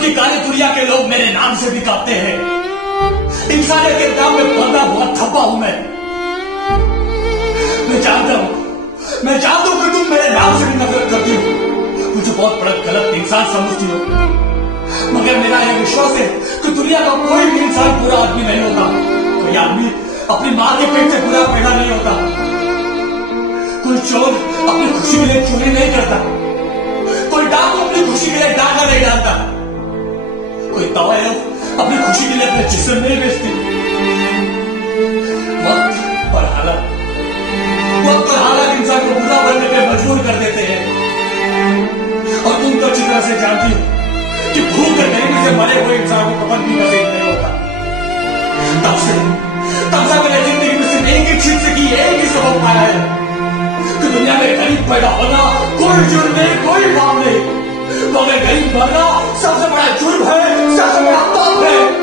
क्योंकि काली दुनिया के लोग मेरे नाम से भी कांपते हैं। इंसानियत के नाम में पलता हुआ थप्पा हूं मैं जानता हूं कि तुम मेरे नाम से भी नफरत करती हो, मुझे बहुत बड़ा गलत इंसान समझती हो, मगर मेरा यह विश्वास है कि दुनिया का कोई भी इंसान बुरा आदमी नहीं होता। कोई आदमी अपनी मां के पेट से बुरा पैदा नहीं होता, कोई चोर अपनी खुशी के लिए चोरी नहीं करता, कोई डाकू अपनी खुशी के लिए डाका नहीं डालता, कोई तवायफ अपनी खुशी के लिए अपने जिस्म नहीं बेचती। वक्त और हालत इंसान को बुरा बनने पे मजबूर कर देते हैं। और तुम तो अच्छी तरह से जानती हो कि भूख के गरीबी से मरे हुए इंसान को कफन भी नसीब नहीं होता। तब से मैंने जिंदगी में सिर्फ एक ही चीज से की, एक ही सबक पाया है कि दुनिया में गरीब पैदा होना कोई जुर्म नहीं, कोई पाप नहीं, मगर गरीब मरना सबसे बड़ा जुर्म है, सबसे बड़ा पाप है।